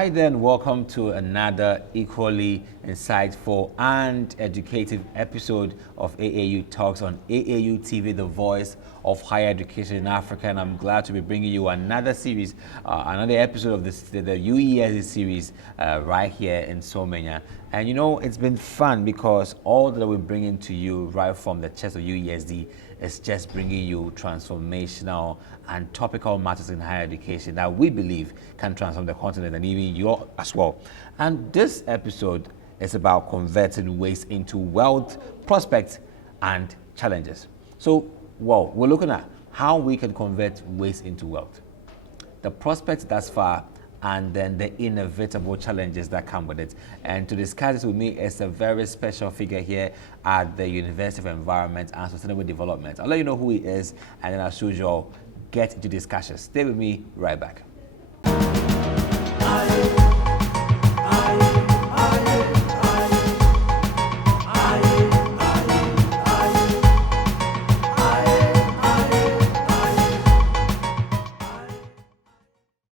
Hi there, and welcome to another equally insightful and educative episode of AAU Talks on AAU TV, the voice of higher education in Africa. And I'm glad to be bringing you another series, another episode of the UESD series right here in Somenya. And you know, it's been fun because all that we're bringing to you right from the chest of UESD is just bringing you transformational and topical matters in higher education that we believe can transform the continent and even you as well. And this episode is about converting waste into wealth, prospects, and challenges. So, well, we're looking at how we can convert waste into wealth, the prospects thus far, and then the inevitable challenges that come with it. And to discuss this with me is a very special figure here at the University of Environment and Sustainable Development. I'll let you know who he is, and then as usual, get into discussion. Stay with me, right back.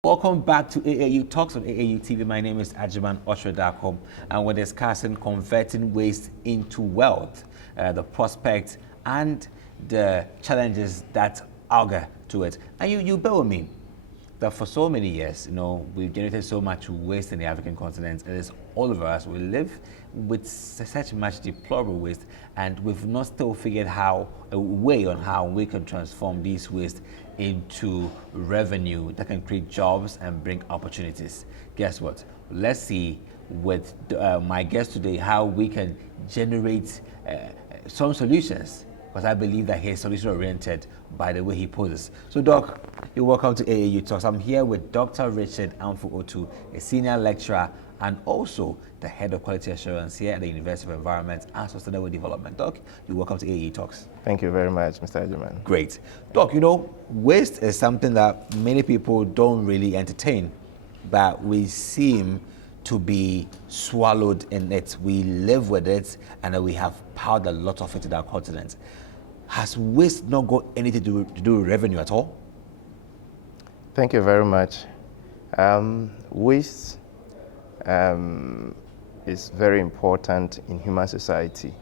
Welcome back to AAU Talks on AAU TV. My name is Ajiman Oshredakom, and we're discussing converting waste into wealth, the prospects and the challenges that augur to it. And you bear with me that for so many years, you know, we've generated so much waste in the African continent. It is all over us. We live with such much deplorable waste, and we've not still figured a way on how we can transform these waste into revenue that can create jobs and bring opportunities. Guess what? Let's see with my guest today how we can generate some solutions, because I believe that he's solution-oriented by the way he poses. So, Doc, you're welcome to AAU Talks. I'm here with Dr. Richard Amfo-Otu, a senior lecturer and also the head of quality assurance here at the University of Environment and Sustainable Development. Doc, you're welcome to AAU Talks. Thank you very much, Mr. Ajiman. Great. Doc, you know, waste is something that many people don't really entertain, but we seem to be swallowed in it. We live with it, and we have piled a lot of it in our continent. Has waste not got anything to do with revenue at all? Thank you very much. Waste is very important in human society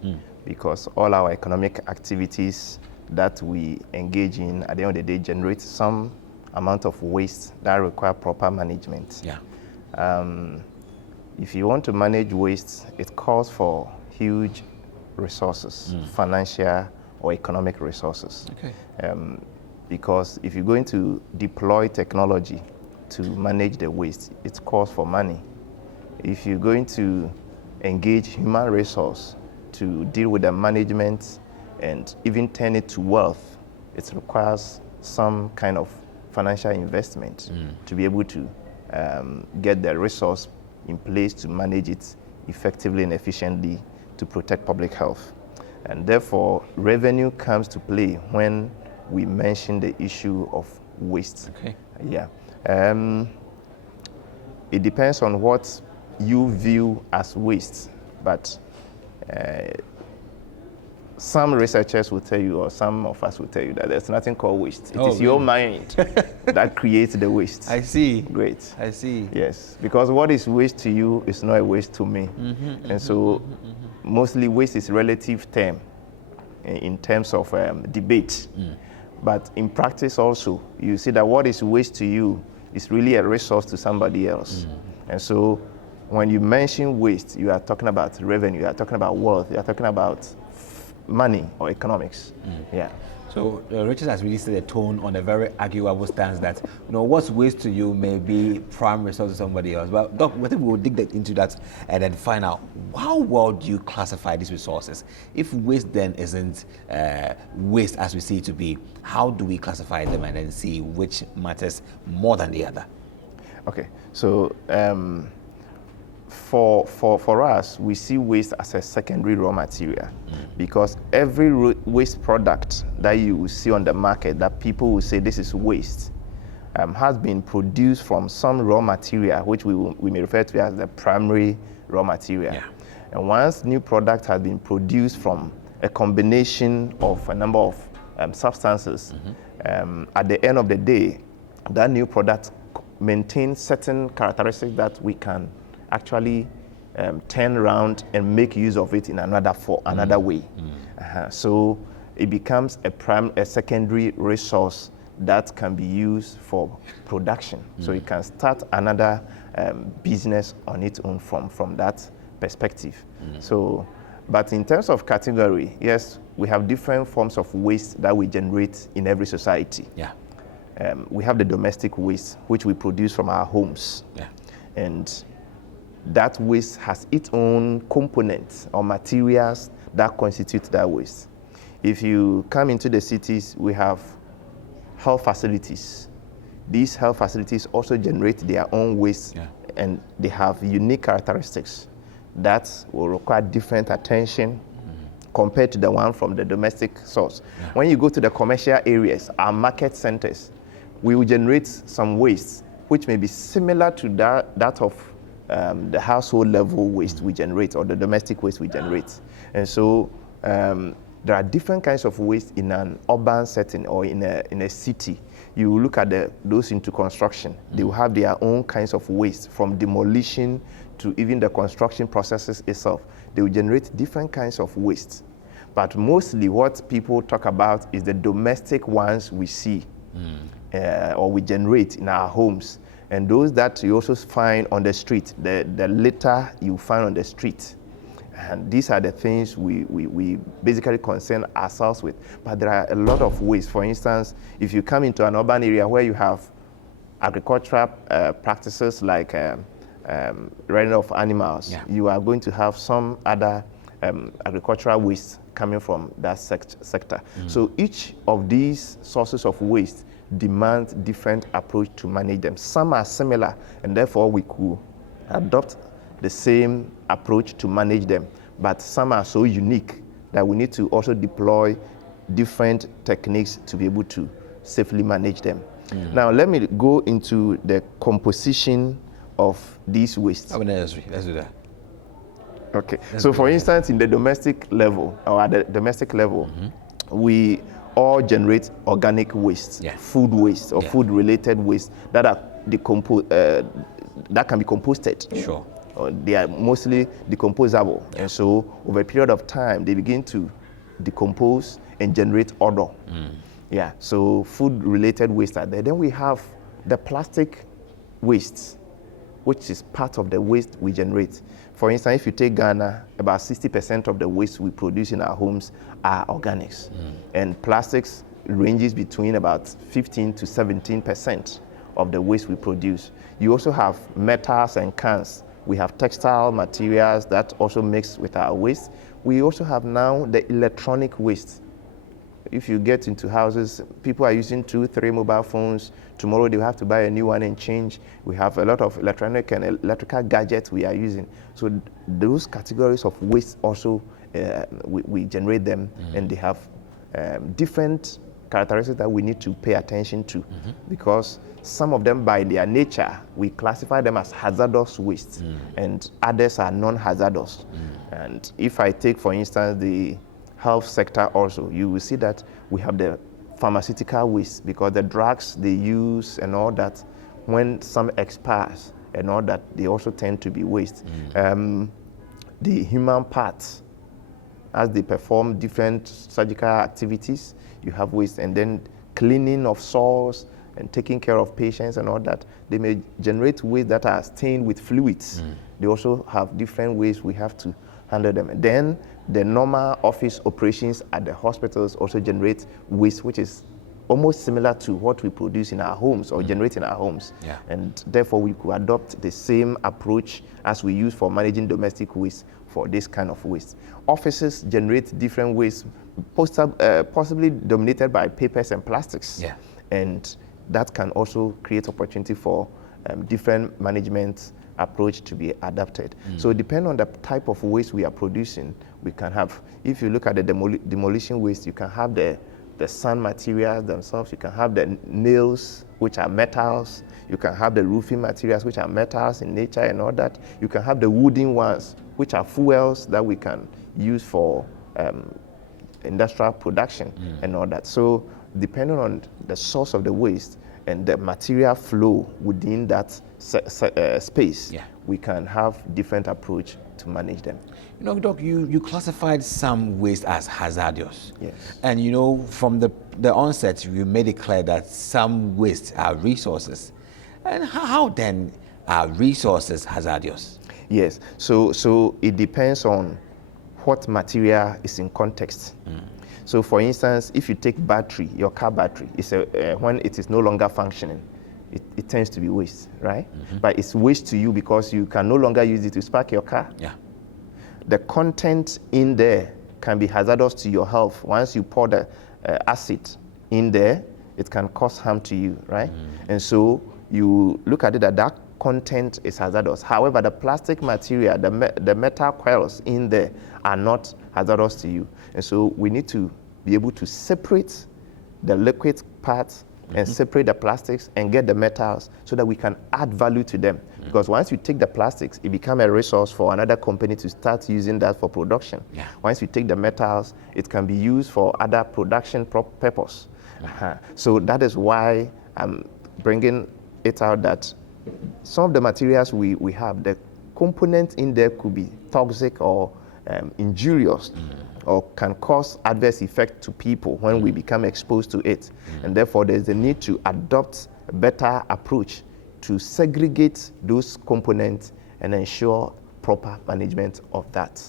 because all our economic activities that we engage in at the end of the day generate some amount of waste that require proper management. Yeah. If you want to manage waste, it calls for huge resources, financial or economic resources. Okay. Because if you're going to deploy technology to manage the waste, it calls for money. If you're going to engage human resource to deal with the management and even turn it to wealth, it requires some kind of financial investment to be able to get the resource in place to manage it effectively and efficiently to protect public health. And therefore, revenue comes to play when we mention the issue of waste. Okay. Yeah. It depends on what you view as waste, but some researchers will tell you, or some of us will tell you, that there's nothing called waste. It is your mind that creates the waste. I see. Great. I see. Yes, because what is waste to you is not a waste to me. And so mostly waste is relative term in terms of debate. But in practice also, you see that what is waste to you is really a resource to somebody else. And so when you mention waste, you are talking about revenue, you are talking about wealth, you are talking about money or economics. Yeah. So Richard has really set a tone on a very arguable stance that, you know, what's waste to you may be prime resource to somebody else. Well, Doc, I think we will dig into that and then find out how well do you classify these resources? If waste then isn't waste as we see it to be, how do we classify them and then see which matters more than the other? Okay, so for us, we see waste as a secondary raw material because every waste product that you will see on the market that people will say this is waste has been produced from some raw material, which we may refer to as the primary raw material. Yeah. And once new product has been produced from a combination of a number of substances, at the end of the day, that new product maintain certain characteristics that we can actually turn around and make use of it in another way. So it becomes a secondary resource that can be used for production. So it can start another business on its own from that perspective. So, but in terms of category, yes, we have different forms of waste that we generate in every society. Yeah. We have the domestic waste, which we produce from our homes. Yeah. And that waste has its own components or materials that constitute that waste. If you come into the cities, we have health facilities. These health facilities also generate their own waste, and they have unique characteristics that will require different attention compared to the one from the domestic source. When you go to the commercial areas, our market centers, we will generate some waste which may be similar to that of the household level waste we generate or the domestic waste we generate. And so there are different kinds of waste in an urban setting or in a city. You look at those into construction, they will have their own kinds of waste, from demolition to even the construction processes itself. They will generate different kinds of waste. But mostly what people talk about is the domestic ones we see or we generate in our homes. And those that you also find on the street, the litter you find on the street. And these are the things we basically concern ourselves with. But there are a lot of ways. For instance, if you come into an urban area where you have agricultural practices like rearing of animals, you are going to have some other agricultural waste coming from that sector. So each of these sources of waste demands different approach to manage them. Some are similar, and therefore we could adopt the same approach to manage them, but some are so unique that we need to also deploy different techniques to be able to safely manage them. Now let me go into the composition of these wastes. Let's do that. Okay, so for instance, in the domestic level, or at the domestic level, we all generate organic waste, food waste or food-related waste that are that can be composted. Sure. They are mostly decomposable, and so over a period of time, they begin to decompose and generate odor. Yeah, so food-related waste are there. Then we have the plastic waste, which is part of the waste we generate. For instance, if you take Ghana, about 60% of the waste we produce in our homes are organics. And plastics ranges between about 15 to 17% of the waste we produce. You also have metals and cans. We have textile materials that also mix with our waste. We also have now the electronic waste. If you get into houses, people are using 2-3 mobile phones. Tomorrow they will have to buy a new one and change. We have a lot of electronic and electrical gadgets we are using. So those categories of waste also, we generate them, and they have different characteristics that we need to pay attention to, because some of them, by their nature, we classify them as hazardous waste, and others are non-hazardous. And if I take, for instance, the health sector also, you will see that we have the pharmaceutical waste, because the drugs they use and all that, when some expires and all that, they also tend to be waste. The human parts, as they perform different surgical activities, you have waste. And then cleaning of sores and taking care of patients and all that, they may generate waste that are stained with fluids. They also have different ways we have to handle them. And then the normal office operations at the hospitals also generate waste, which is almost similar to what we produce in our homes or generate in our homes. And therefore we could adopt the same approach as we use for managing domestic waste for this kind of waste. Offices generate different waste, possibly dominated by papers and plastics. And that can also create opportunity for different management approach to be adapted. So depending on the type of waste we are producing, we can have, if you look at the demolition waste, you can have the sand materials themselves, you can have the nails, which are metals, you can have the roofing materials, which are metals in nature and all that. You can have the wooden ones, which are fuels that we can use for industrial production and all that. So depending on the source of the waste, and the material flow within that space, Yeah. we can have different approach to manage them. You know, Doc, you classified some waste as hazardous. Yes. And you know, from the onset, you made it clear that some waste are resources. And how then are resources hazardous? Yes. So it depends on what material is in context. So for instance, if you take battery, your car battery, when it is no longer functioning, it tends to be waste, right? But it's waste to you because you can no longer use it to spark your car. Yeah. The content in there can be hazardous to your health. Once you pour the acid in there, it can cause harm to you, right? And so you look at it that content is hazardous. However, the plastic material, the metal coils in there are not hazardous to you. And so we need to be able to separate the liquid parts and separate the plastics and get the metals so that we can add value to them. Because once you take the plastics, it becomes a resource for another company to start using that for production. Yeah. Once you take the metals, it can be used for other production purpose. So that is why I'm bringing it out that some of the materials we have, the components in there could be toxic or injurious or can cause adverse effect to people when we become exposed to it. And therefore, there's a need to adopt a better approach to segregate those components and ensure proper management of that.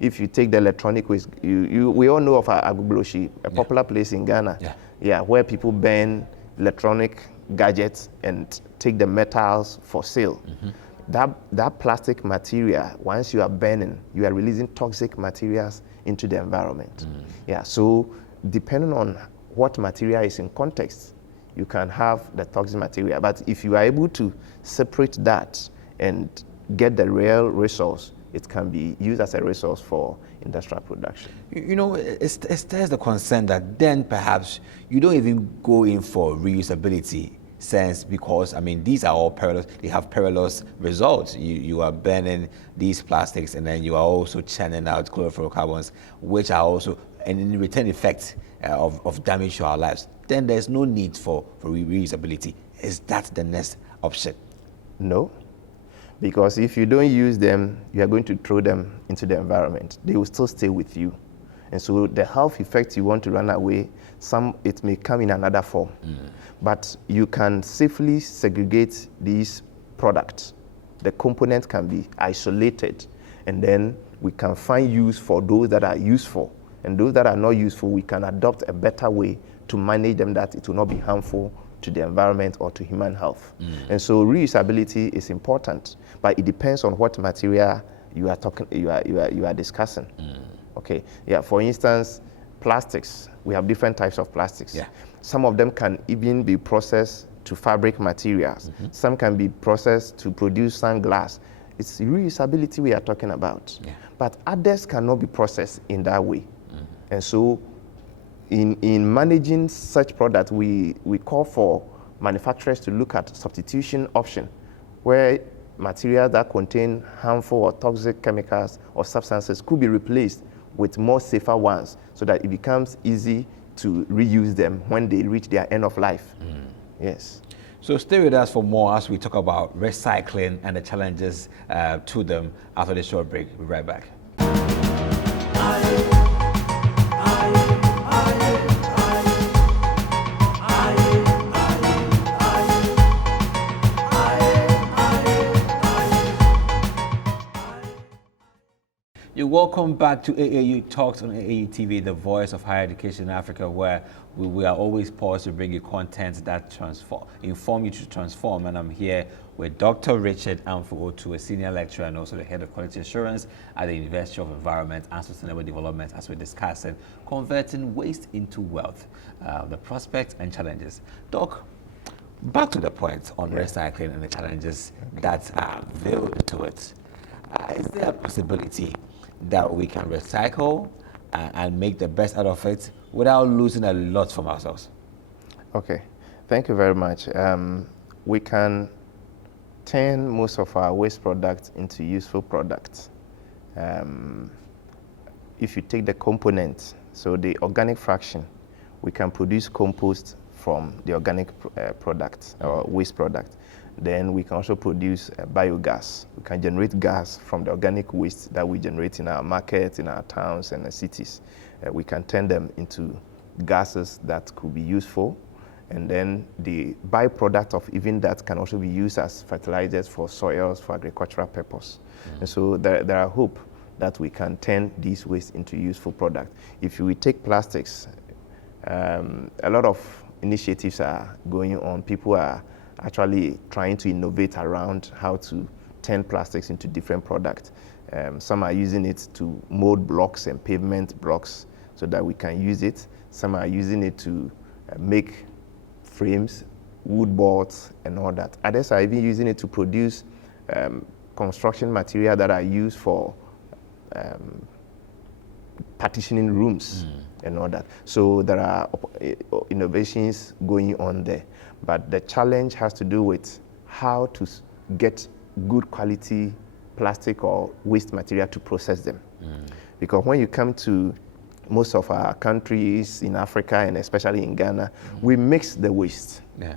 If you take the electronic waste, we all know of Agubloshi, a popular place in Ghana, where people burn electronic gadgets and take the metals for sale. That plastic material, once you are burning, you are releasing toxic materials into the environment. So depending on what material is in context, you can have the toxic material. But if you are able to separate that and get the real resource, it can be used as a resource for industrial production. You know, there's the concern that then perhaps you don't even go in for reusability sense because, I mean, these are all perilous. They have perilous results. You are burning these plastics and then you are also churning out chlorofluorocarbons, which are also an return effect of damage to our lives. Then there's no need for reusability. Is that the next option? No. Because if you don't use them, you are going to throw them into the environment. They will still stay with you. And so the health effects you want to run away, it may come in another form. But you can safely segregate these products. The components can be isolated, and then we can find use for those that are useful. And those that are not useful, we can adopt a better way to manage them that it will not be harmful to the environment or to human health. And so reusability is important, but it depends on what material you are discussing. Okay. Yeah. For instance, plastics. We have different types of plastics. Yeah. Some of them can even be processed to fabric materials. Some can be processed to produce sunglass. It's reusability we are talking about. Yeah. But others cannot be processed in that way. And so in managing such products, we call for manufacturers to look at substitution option, where materials that contain harmful or toxic chemicals or substances could be replaced with more safer ones so that it becomes easy to reuse them when they reach their end of life. Yes. So stay with us for more as we talk about recycling and the challenges to them after this short break. We'll be right back. You're welcome back to AAU Talks on AAU TV, the voice of higher education in Africa, where we are always paused to bring you content that inform you to transform. And I'm here with Dr. Richard Amfo-Otu, a senior lecturer and also the head of quality assurance at the University of Environment and Sustainable Development, as we're discussing converting waste into wealth, the prospects and challenges. Doc, back to the point on recycling and the challenges that are veiled to it. Is there a possibility that we can recycle and make the best out of it without losing a lot from ourselves? Okay, thank you very much. We can turn most of our waste products into useful products. If you take the components, so the organic fraction, we can produce compost from the organic product or waste product. Then we can also produce biogas. We can generate gas from the organic waste that we generate in our markets, in our towns and the cities. We can turn them into gases that could be useful. And then the byproduct of even that can also be used as fertilizers for soils for agricultural purpose. And so there are hope that we can turn these waste into useful product. If we take plastics, a lot of initiatives are going on. People are actually trying to innovate around how to turn plastics into different products. Some are using it to mold blocks and pavement blocks so that we can use it. Some are using it to make frames, wood boards, and all that. Others are even using it to produce construction material that are used for partitioning rooms and all that. So there are innovations going on there. But the challenge has to do with how to get good quality plastic or waste material to process them. Because when you come to most of our countries in Africa and especially in Ghana, we mix the waste. Yeah.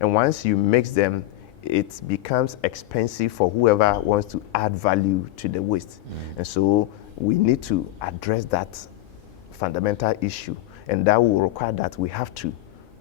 And once you mix them, it becomes expensive for whoever wants to add value to the waste. And so we need to address that fundamental issue. And that will require that we have to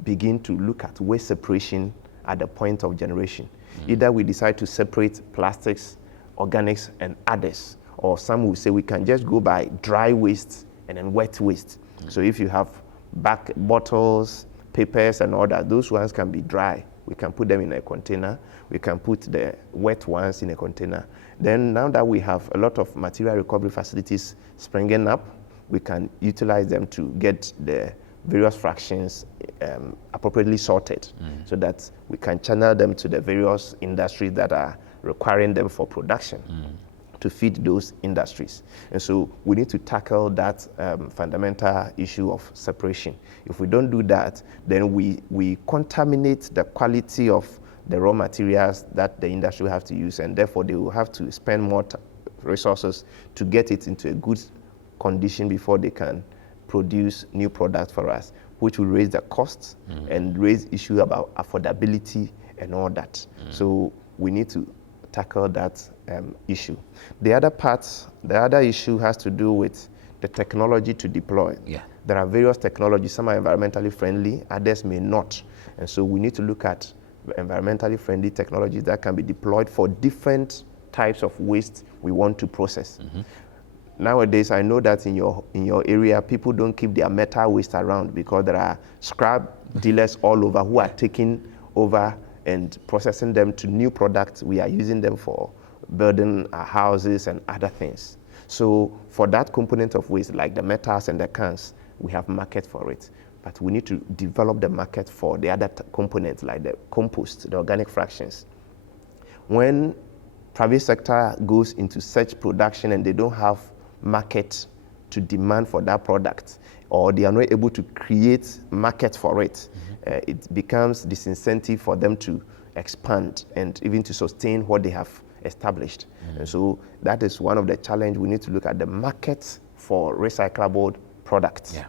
begin to look at waste separation at the point of generation. Either we decide to separate plastics, organics, and others, or some will say we can just go by dry waste and then wet waste. So if you have back bottles, papers, and all that, those ones can be dry. We can put them in a container. We can put the wet ones in a container. Then now that we have a lot of material recovery facilities springing up, we can utilize them to get the various fractions appropriately sorted so that we can channel them to the various industries that are requiring them for production to feed those industries. And so we need to tackle that fundamental issue of separation. If we don't do that, then we contaminate the quality of the raw materials that the industry will have to use, and therefore they will have to spend more resources to get it into a good condition before they can produce new products for us, which will raise the costs and raise issue about affordability and all that. So we need to tackle that issue. The other issue has to do with the technology to deploy. Yeah. There are various technologies. Some are environmentally friendly, others may not. And so we need to look at environmentally friendly technologies that can be deployed for different types of waste we want to process. Nowadays, I know that in your area, people don't keep their metal waste around because there are scrap dealers all over who are taking over and processing them to new products. We are using them for building our houses and other things. So for that component of waste, like the metals and the cans, we have market for it. But we need to develop the market for the other components, like the compost, the organic fractions. When private sector goes into such production and they don't have market to demand for that product, or they are not able to create market for it, it becomes disincentive for them to expand and even to sustain what they have established. And so that is one of the challenges. We need to look at the market for recyclable products. Yeah.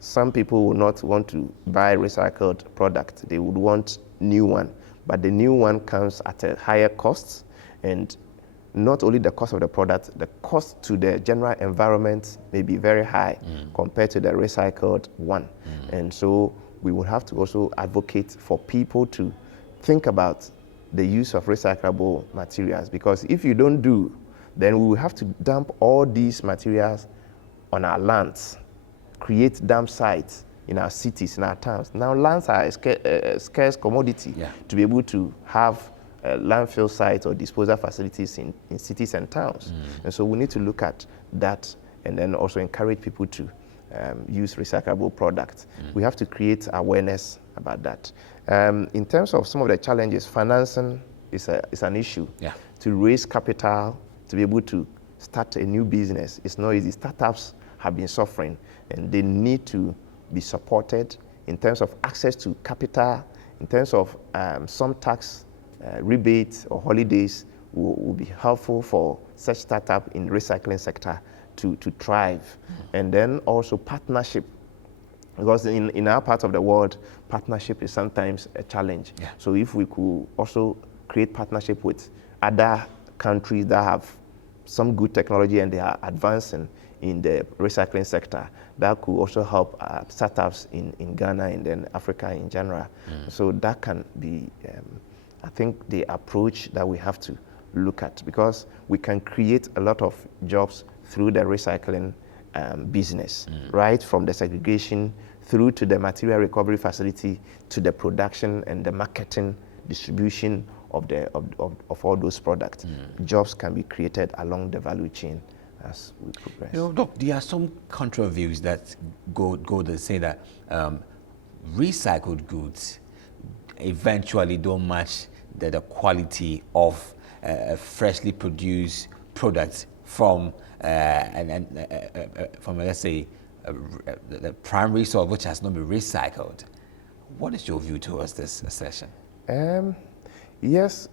Some people will not want to buy recycled product. They would want new one. But the new one comes at a higher cost, and not only the cost of the product, the cost to the general environment may be very high compared to the recycled one. And so we will have to also advocate for people to think about the use of recyclable materials, because if you don't do, then we will have to dump all these materials on our lands, create dump sites in our cities, in our towns. Now lands are a scarce commodity to be able to have landfill sites or disposal facilities in cities and towns. And so we need to look at that and then also encourage people to use recyclable products. We have to create awareness about that. In terms of some of the challenges, financing is an issue. To raise capital, to be able to start a new business, it's not easy. Startups have been suffering, and they need to be supported in terms of access to capital, in terms of some tax rebates or holidays will be helpful for such startup in recycling sector to thrive. And then also partnership Because in our part of the world, partnership is sometimes a challenge. Yeah. So if we could also create partnership with other countries that have some good technology and they are advancing in the recycling sector, that could also help startups in Ghana and then Africa in general. So that can be, I think, the approach that we have to look at, because we can create a lot of jobs through the recycling business, right from the segregation through to the material recovery facility to the production and the marketing, distribution of all those products. Jobs can be created along the value chain as we progress. Doc, there are some contra views that go to say that recycled goods eventually don't match the quality of freshly produced products from from let's say the primary source which has not been recycled. What is your view towards this session? Yes,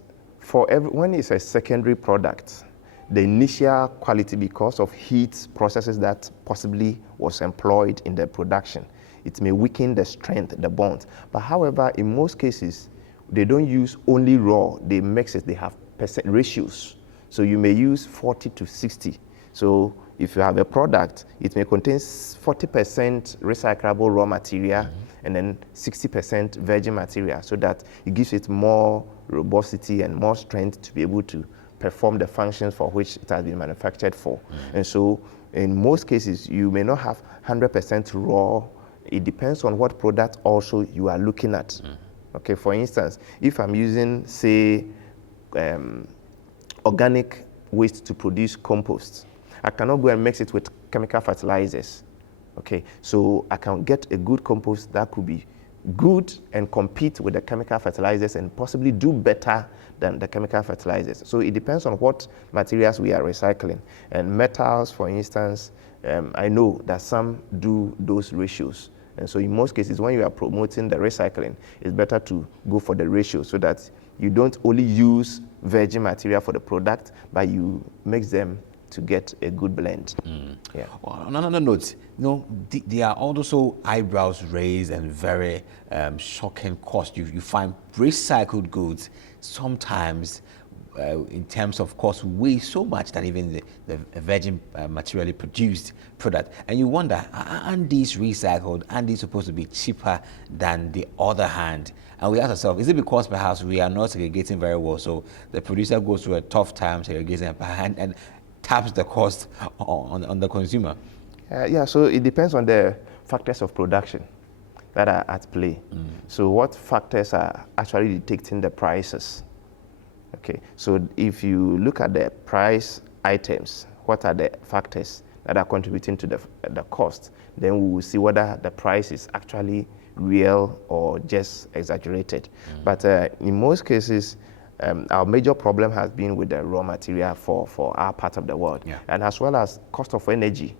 when it's a secondary product, the initial quality, because of heat processes that possibly was employed in the production, it may weaken the strength, the bond. But however, in most cases, they don't use only raw, they mix it, they have percent ratios. So you may use 40 to 60. So if you have a product, it may contain 40% recyclable raw material and then 60% virgin material, so that it gives it more robustity and more strength to be able to perform the functions for which it has been manufactured for. And so in most cases, you may not have 100% raw. It depends on what product also you are looking at. Okay, for instance, if I'm using, say, organic waste to produce compost, I cannot go and mix it with chemical fertilizers. Okay, so I can get a good compost that could be good and compete with the chemical fertilizers and possibly do better than the chemical fertilizers. So it depends on what materials we are recycling. And metals, for instance, I know that some do those ratios. And so in most cases, when you are promoting the recycling, it's better to go for the ratio so that you don't only use virgin material for the product, but you mix them to get a good blend. Yeah. Well, on another note, there are also eyebrows raised and very shocking cost. You find recycled goods sometimes in terms of cost weigh so much than even the virgin materially produced product. And you wonder, aren't these recycled? Aren't these supposed to be cheaper than the other hand? And we ask ourselves, is it because perhaps we are not segregating very well? So the producer goes through a tough time segregating and taps the cost on the consumer? Yeah, so it depends on the factors of production that are at play. So what factors are actually dictating the prices? Okay, so if you look at the price items, what are the factors that are contributing to the cost? Then we will see whether the price is actually real or just exaggerated. But in most cases, our major problem has been with the raw material for our part of the world, and as well as cost of energy,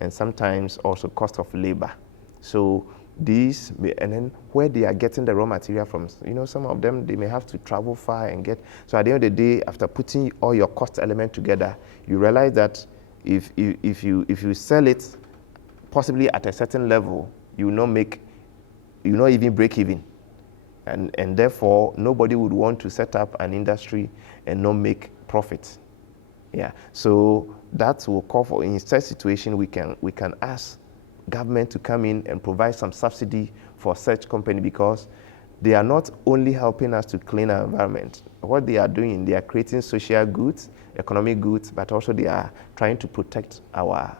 and sometimes also cost of labor. So these, and then where they are getting the raw material from, some of them, they may have to travel far and get. So at the end of the day, after putting all your cost element together, you realize that if you sell it possibly at a certain level, you will not even break even. And therefore, nobody would want to set up an industry and not make profit. Yeah. So that will call for, in such situation, we can ask government to come in and provide some subsidy for such company, because they are not only helping us to clean our environment. What they are doing, they are creating social goods, economic goods, but also they are trying to protect our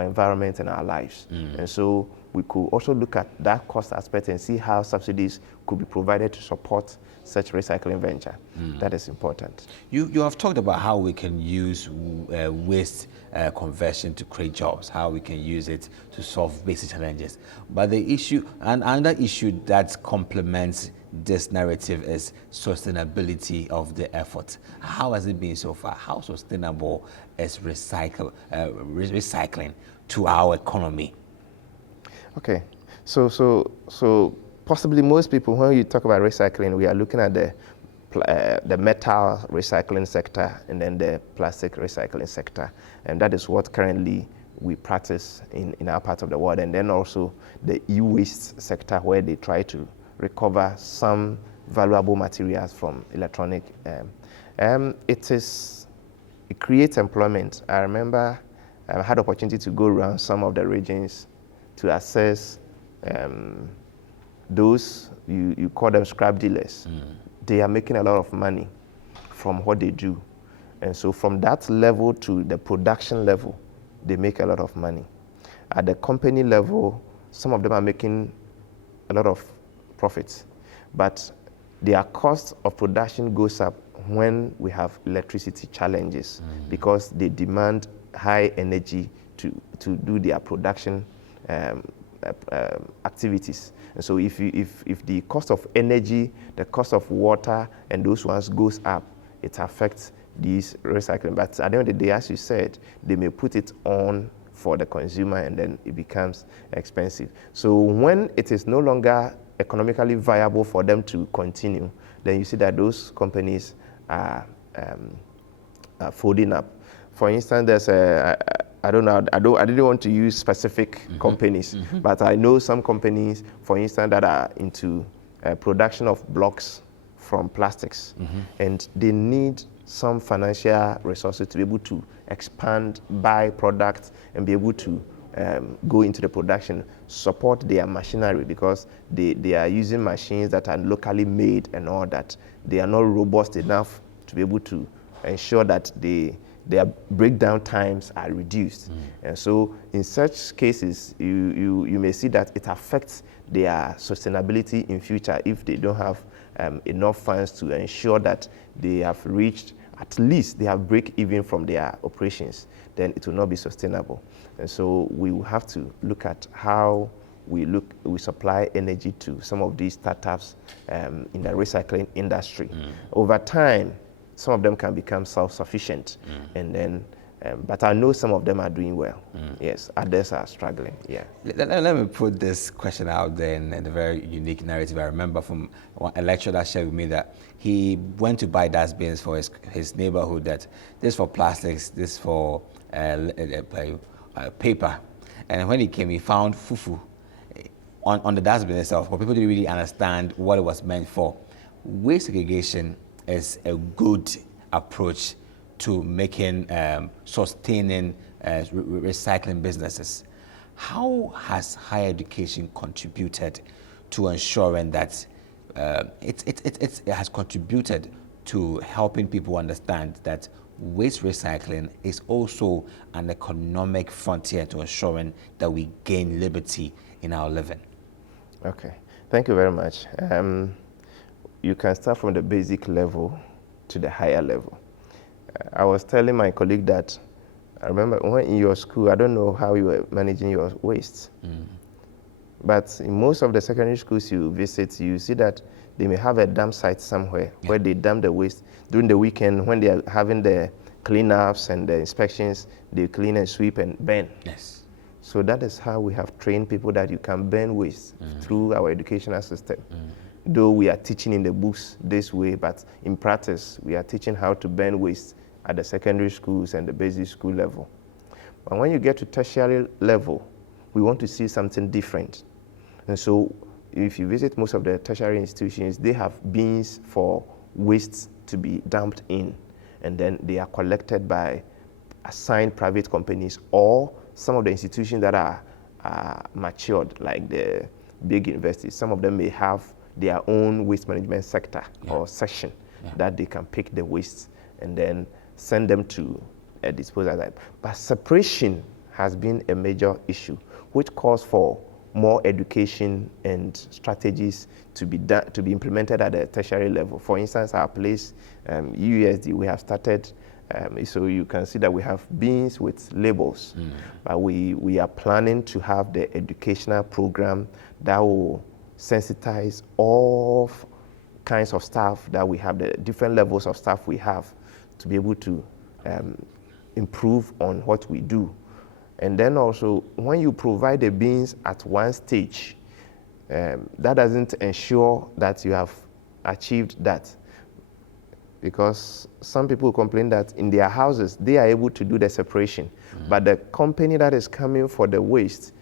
environment and our lives. And so we could also look at that cost aspect and see how subsidies could be provided to support such recycling venture. That is important. You have talked about how we can use waste conversion to create jobs, how we can use it to solve basic challenges. But the issue, and another issue that complements this narrative, is sustainability of the effort. How has it been so far? How sustainable is recycling to our economy? Okay, so possibly most people, when you talk about recycling, we are looking at the metal recycling sector and then the plastic recycling sector, and that is what currently we practice in our part of the world, and then also the e-waste sector where they try to recover some valuable materials from electronic. It creates employment. I remember I had opportunity to go around some of the regions to assess those, you call them scrap dealers. They are making a lot of money from what they do. And so from that level to the production level, they make a lot of money. At the company level, some of them are making a lot of profits, but their cost of production goes up when we have electricity challenges because they demand high energy to do their production activities. And so if the cost of energy, the cost of water, and those ones goes up, it affects these recycling. But at the end of the day, as you said, they may put it on for the consumer and then it becomes expensive. So when it is no longer economically viable for them to continue, then you see that those companies are folding up. For instance, there's I didn't want to use specific companies, but I know some companies, for instance, that are into production of blocks from plastics, and they need some financial resources to be able to expand, buy products, and be able to go into the production, support their machinery, because they are using machines that are locally made and all that. They are not robust enough to be able to ensure that their breakdown times are reduced. And so in such cases, you may see that it affects their sustainability in future if they don't have enough funds to ensure that they have reached, at least they have break even from their operations, then it will not be sustainable. And so we will have to look at how we supply energy to some of these startups in the recycling industry. Over time, some of them can become self-sufficient, and then, but I know some of them are doing well. Yes, others are struggling. Yeah. Let me put this question out there in a very unique narrative. I remember from a lecturer that shared with me that he went to buy dustbins for his neighborhood. That this for plastics, this for paper, and when he came, he found fufu on the dustbin itself. But people didn't really understand what it was meant for. Waste segregation is a good approach to making, sustaining recycling businesses. How has higher education contributed to ensuring that it has contributed to helping people understand that waste recycling is also an economic frontier to ensuring that we gain liberty in our living? Okay, thank you very much. You can start from the basic level to the higher level. I was telling my colleague that I remember when in your school, I don't know how you were managing your waste, but in most of the secondary schools you visit, you see that they may have a dump site somewhere where they dump the waste. During the weekend, when they are having the cleanups and the inspections, they clean and sweep and burn. Yes. So that is how we have trained people that you can burn waste through our educational system. Though we are teaching in the books this way, but in practice, we are teaching how to burn waste at the secondary schools and the basic school level. But when you get to tertiary level, we want to see something different. And so if you visit most of the tertiary institutions, they have bins for waste to be dumped in, and then they are collected by assigned private companies or some of the institutions that are matured, like the big universities. Some of them may have their own waste management sector or section that they can pick the waste and then send them to a disposal site. But separation has been a major issue, which calls for more education and strategies to be implemented at the tertiary level. For instance, our place, USD, we have started, so you can see that we have bins with labels, but we are planning to have the educational program that will sensitize all kinds of staff that we have, the different levels of staff we have, to be able to improve on what we do. And then also, when you provide the bins at one stage, that doesn't ensure that you have achieved that. because some people complain that in their houses they are able to do the separation, but the company that is coming for the waste,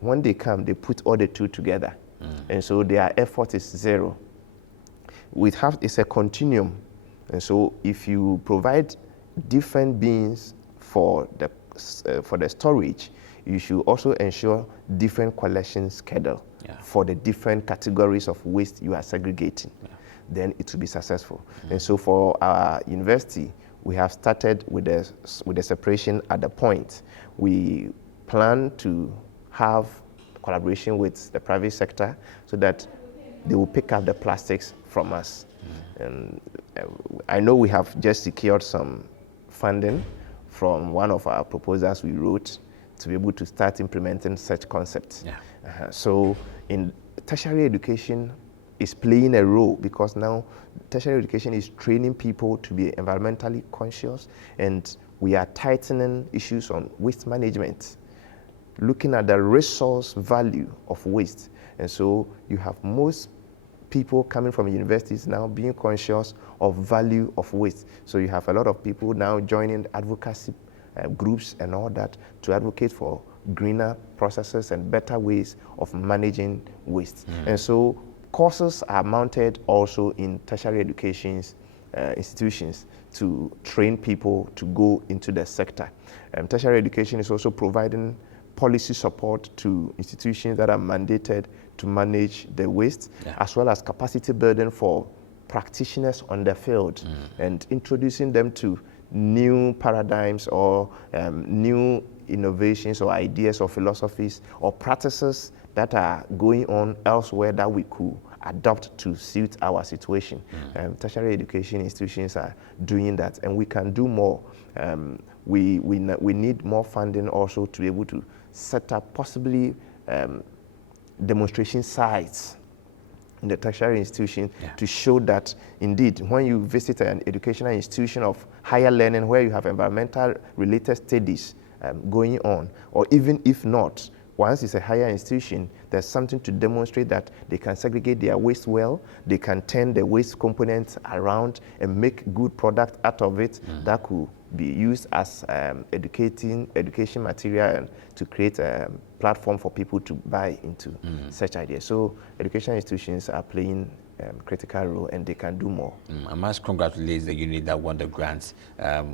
when they come, they put all the two together, and so their effort is zero. It's a continuum, and so if you provide different bins for the storage, you should also ensure different collection schedule for the different categories of waste you are segregating. Then it will be successful. And so for our university, we have started with the separation at the point. We plan to have collaboration with the private sector so that they will pick up the plastics from us. And I know we have just secured some funding from one of our proposals we wrote to be able to start implementing such concepts. So in tertiary education is playing a role, because now tertiary education is training people to be environmentally conscious, and we are tightening issues on waste management, looking at the resource value of waste. And so you have most people coming from universities now being conscious of value of waste. So you have a lot of people now joining advocacy groups and all that to advocate for greener processes and better ways of managing waste. And so courses are mounted also in tertiary education institutions to train people to go into the sector. Tertiary education is also providing policy support to institutions that are mandated to manage the waste, as well as capacity building for practitioners on the field, and introducing them to new paradigms or new innovations or ideas or philosophies or practices that are going on elsewhere that we could adopt to suit our situation. Tertiary education institutions are doing that, and we can do more. We need more funding also to be able to set up possibly demonstration sites in the tertiary institution to show that indeed when you visit an educational institution of higher learning where you have environmental related studies going on, or even if not, once it's a higher institution, there's something to demonstrate that they can segregate their waste well, they can turn the waste components around and make good product out of it that could be used as education material and to create a platform for people to buy into such ideas. So education institutions are playing critical role, and they can do more. I must congratulate the unit that won the grants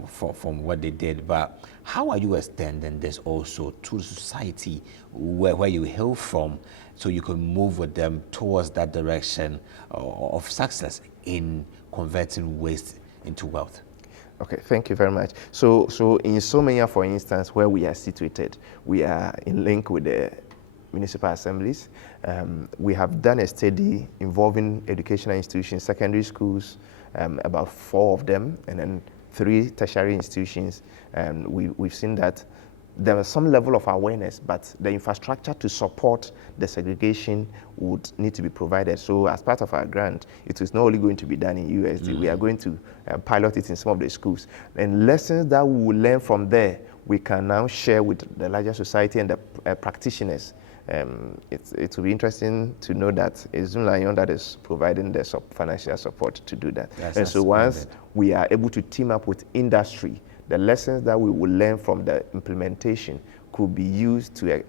from what they did. But how are you extending this also to society where you hail from, so you can move with them towards that direction of success in converting waste into wealth? Okay, thank you very much. So in Somaya, for instance, where we are situated, we are in link with the municipal assemblies. We have done a study involving educational institutions, secondary schools, about 4 of them, and then 3 tertiary institutions. And we've seen that there was some level of awareness, but the infrastructure to support the segregation would need to be provided. So as part of our grant, it is not only going to be done in USD, we are going to pilot it in some of the schools. And lessons that we will learn from there, we can now share with the larger society and the practitioners. It will be interesting to know that it's Zoom that is providing the financial support to do that. Yes, and so once we are able to team up with industry, the lessons that we will learn from the implementation could be used to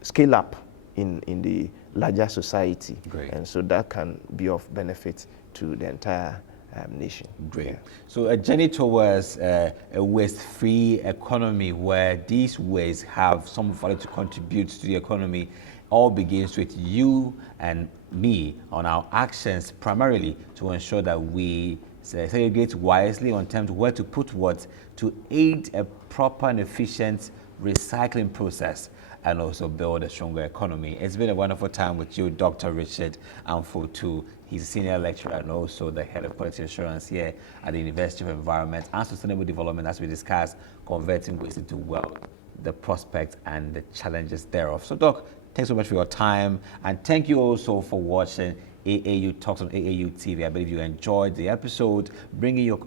scale up in the larger society. Great. And so that can be of benefit to the entire nation. Great. So a journey towards a waste-free economy where these wastes have some value to contribute to the economy all begins with you and me on our actions, primarily to ensure that we segregate wisely on terms of where to put what to aid a proper and efficient recycling process and also build a stronger economy. It's been a wonderful time with you, Dr. Richard Amfo-Otu. He's a senior lecturer and also the head of quality assurance here at the University of Environment and Sustainable Development, as we discuss converting waste into wealth, the prospects and the challenges thereof. So, Doc, thanks so much for your time, and thank you also for watching AAU Talks on AAU TV. I believe you enjoyed the episode, bringing your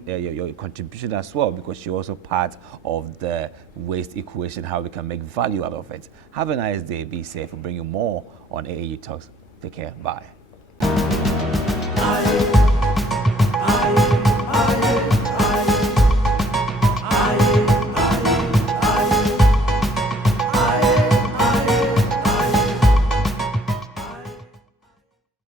contribution as well, because you're also part of the waste equation, how we can make value out of it. Have a nice day. Be safe. We'll bring you more on AAU Talks. Take care. Bye.